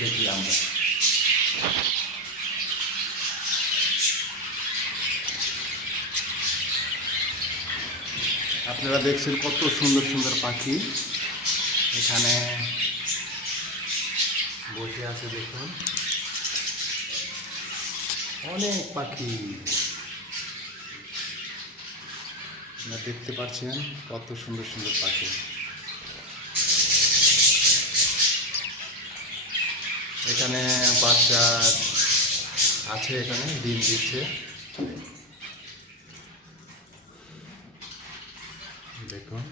দেখি আমরা। আপনারা দেখছেন কত সুন্দর সুন্দর পাখি। এখানে বসে আছে দেখুন। অনেক পাখি। দেখতে পাচ্ছেন কত সুন্দর সুন্দর পাখি। এখানে বাচ্চা আছে এখানে ডিম দিচ্ছে। দেখুন।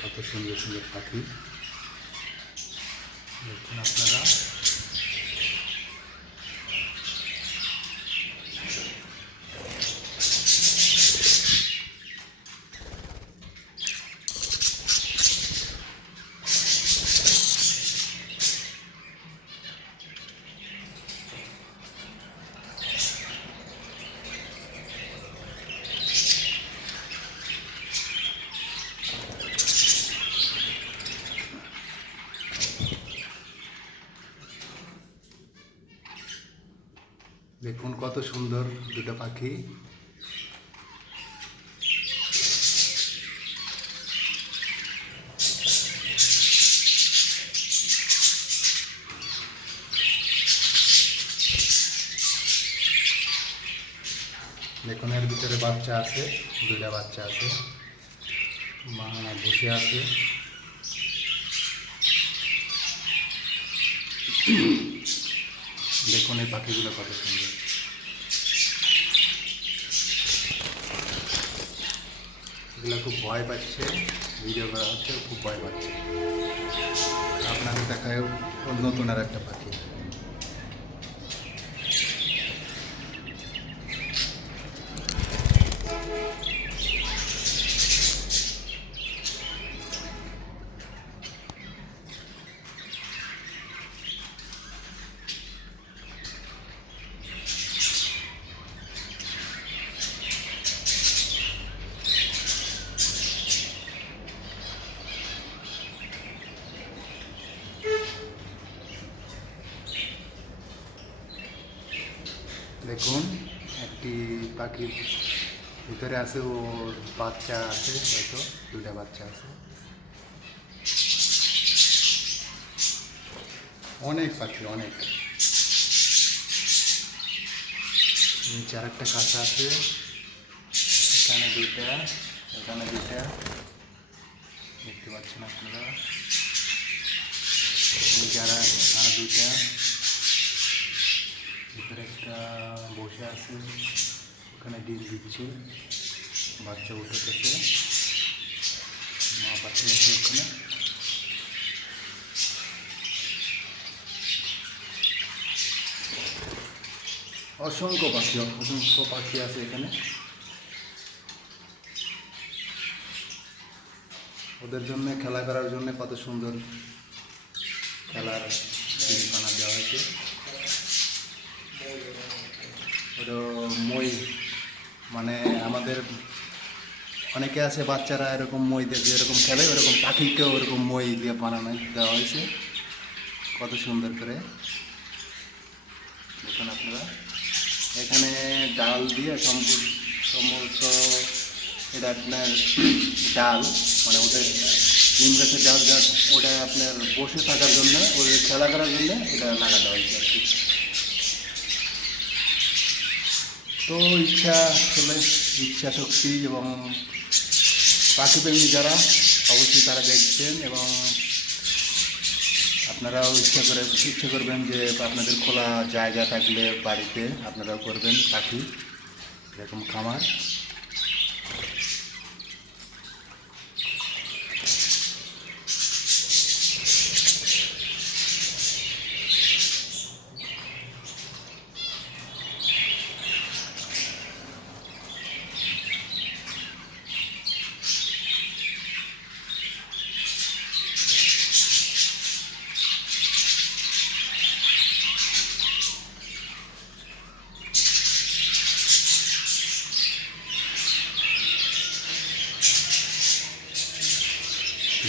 কত সুন্দর সুন্দর পাখি। দেখুন আপনারা। দেখুন কত সুন্দর দুটো পাখি। দেখুন, এর ভিতরে বাচ্চা আছে দুটা বাচ্চা আছে, মা বসে আছে। দেখুন এই পাখিগুলো কত সুন্দর। এগুলো খুব ভয় পাচ্ছে ভিডিও করা হচ্ছে, খুব ভয় পাচ্ছে। আপনাকে দেখায় নতুন আর একটা পাখি। দেখুন, একটি পাখি ভিতরে আছে, ওর বাচ্চা আছে, হয়তো দুটা বাচ্চা আছে। অনেক পাখি, অনেক। নিচে আর একটা কাঁচা আছে। এখানে দুইটা এখানে দুইটা। দেখতে পাচ্ছেন আপনারা? আর আর দুইটা। ভিতরে একটা বসে আছে, ওখানে ডিম দিচ্ছে, বাচ্চা উঠেছে মা পাখি আছে ওখানে। অসংখ্য পাখি অসংখ্য পাখি আছে এখানে। ওদের জন্য খেলা করার জন্য কত সুন্দর খেলার দেওয়া হয়েছে। মই। মানে আমাদের অনেকে আছে বাচ্চারা এরকম মই দিয়ে যেরকম খেলে, ওরকম পাখিকেও ওরকম মই দিয়ে বানানো দেওয়া হয়েছে। কত সুন্দর করে। দেখুন আপনারা। এখানে ডাল দিয়ে সম্পূর্ণ সম্ভবত এটা আপনার ডাল মানে ওদের নিম গাছের ডাল যা ওটা আপনার বসে থাকার জন্য, ওদের খেলা করার জন্য এটা লাগানো হয়েছে আর কি। তো ইচ্ছা আসলে ইচ্ছা শক্তি এবং পাখিপ্রেমী যারা, অবশ্যই তারা দেখছেন এবং আপনারাও ইচ্ছা করে, ইচ্ছা করবেন যে আপনাদের খোলা জায়গা থাকলে বাড়িতে আপনারাও করবেন পাখি, এরকম খামার।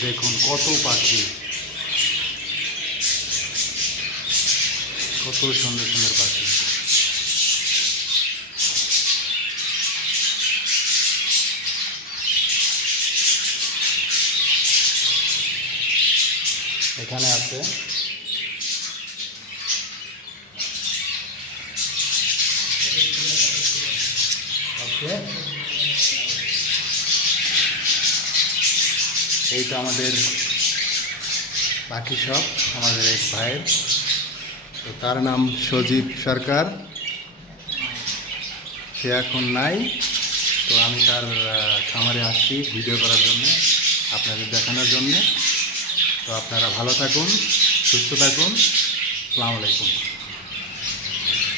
দেখুন কত পাখি। কত সুন্দর সুন্দর পাখি। এখানে আছে ওকে এই তো আমাদের বাকি সব, আমাদের এক ভাইয়ের। তো তার নাম সজীব সরকার। সে এখন নাই। তো আমি তার খামারে আসছি ভিডিও করার জন্য, আপনাদের দেখানোর জন্য। তো আপনারা ভালো থাকুন, সুস্থ থাকুন। আলাইকুম।